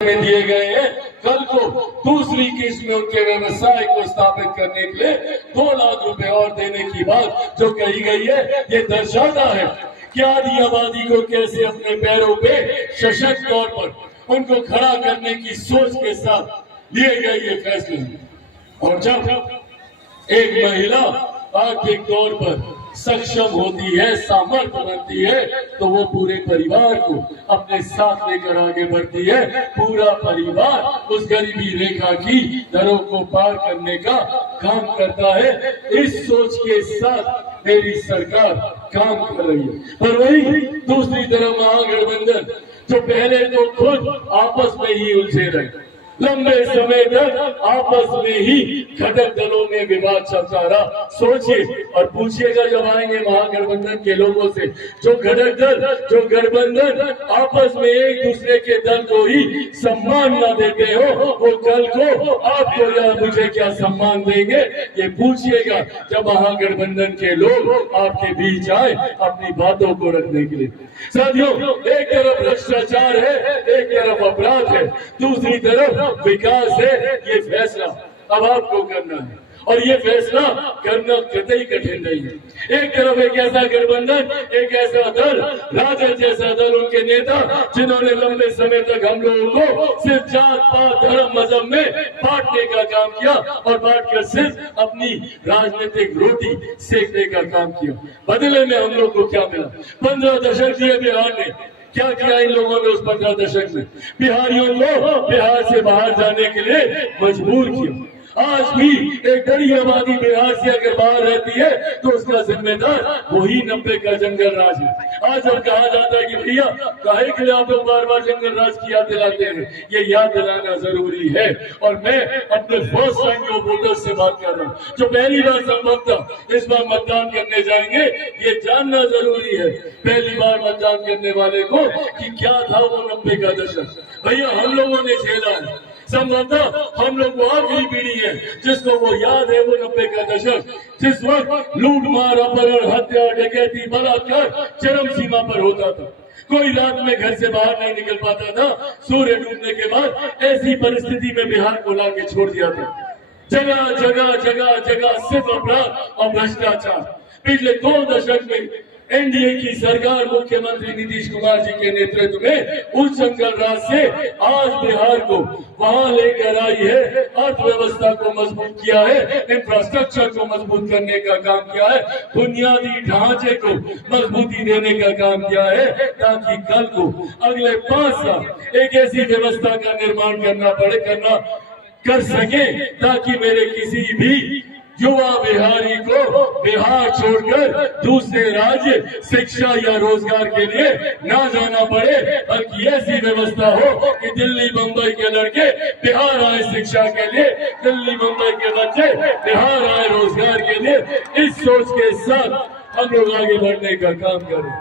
में दिए गए हैं। कल को दूसरी किस्त में उनके व्यवसाय को स्थापित करने के लिए 2 लाख रुपए और देने की बात जो कही गई है, ये दर्शाता है कि आधी आबादी को कैसे अपने पैरों पे सशक्त तौर पर उनको खड़ा करने की सोच के साथ लिए गए ये फैसले। और जब एक महिला आर्थिक तौर पर सक्षम होती है, सामर्थ्य बनती है, तो वो पूरे परिवार को अपने साथ लेकर आगे बढ़ती है। पूरा परिवार उस गरीबी रेखा की दरों को पार करने का काम करता है। इस सोच के साथ मेरी सरकार काम कर रही है। पर वही दूसरी तरफ महागठबंधन जो पहले तो खुद आपस में ही उलझे रहे, लंबे समय तक आपस में ही घटक दलों में विवाद चलता रहा। सोचिए और पूछिएगा जब आएंगे महागठबंधन के लोगों से, जो घटक दल, जो गठबंधन आपस में एक दूसरे के दल को ही सम्मान न देते हो, वो कल को आपको या मुझे क्या सम्मान देंगे, ये पूछिएगा जब महागठबंधन के लोग आपके बीच आए अपनी बातों को रखने के लिए। साथियों, एक तरफ भ्रष्टाचार है, एक तरफ अपराध है, दूसरी तरफ विकास है। ये फैसला अब आपको करना है और ये फैसला करना कतई कठिन नहीं है। एक तरफ एक ऐसा गठबंधन, एक ऐसा दल, राजद जैसा दल, उनके नेता जिन्होंने लंबे समय तक हम लोगों को सिर्फ जात पात धर्म मजहब में बांटने का काम किया और बांटकर सिर्फ अपनी राजनीतिक रोटी सेकने का काम किया। बदले में हम लोग को क्या मिला? 15 दशक दिए बिहार ने। क्या किया इन लोगों ने उस 15 दशक में? बिहारियों को बिहार से बाहर जाने के लिए मजबूर किया। आज भी एक बड़ी आबादी बिहार से अगर बाहर रहती है तो उसका जिम्मेदार वही 90 का जंगल राज है। आज जब कहा जाता है कि भैया काहे के लिए आप लोग बार बार जंगल राज की याद दिलाते हैं, ये याद दिलाना जरूरी है। और मैं अपने फर्स्ट टाइम के वोटर्स से बात कर रहा हूँ जो पहली बार संभवतः इस बार मतदान करने जाएंगे, ये जानना जरूरी है पहली बार मतदान करने वाले को कि क्या था वो 90 का दशक। भैया हम लोगों ने झेला है, संभवतः हम लोग वो आखिरी पीढ़ी है जिसको वो याद है वो 90 का दशक, जिस वक्त लूट मार, अपहरण, हत्या, डकैती, बलात्कार चरम सीमा पर होता था। कोई रात में घर से बाहर नहीं निकल पाता था। सूर्य डूबने के बाद ऐसी परिस्थिति में बिहार को लाके छोड़ दिया था। जगह जगह जगह जगह सिर्फ अपराध और भ्रष्टाचार। पिछले 2 दशक में एनडीए की सरकार मुख्यमंत्री नीतीश कुमार जी के नेतृत्व में उस जंगल राज से आज बिहार को वहां लेकर आई है। अर्थव्यवस्था को मजबूत किया है, इंफ्रास्ट्रक्चर को मजबूत करने का काम किया है, बुनियादी ढांचे को मजबूती देने का काम किया है, ताकि कल को अगले 5 साल एक ऐसी व्यवस्था का निर्माण कर सके ताकि मेरे किसी भी युवा बिहारी को बिहार छोड़कर दूसरे राज्य शिक्षा या रोजगार के लिए ना जाना पड़े, बल्कि ऐसी व्यवस्था हो कि दिल्ली मुंबई के लड़के बिहार आए शिक्षा के लिए, दिल्ली मुंबई के बच्चे बिहार आए रोजगार के लिए। इस सोच के साथ हम लोग आगे बढ़ने का काम करें।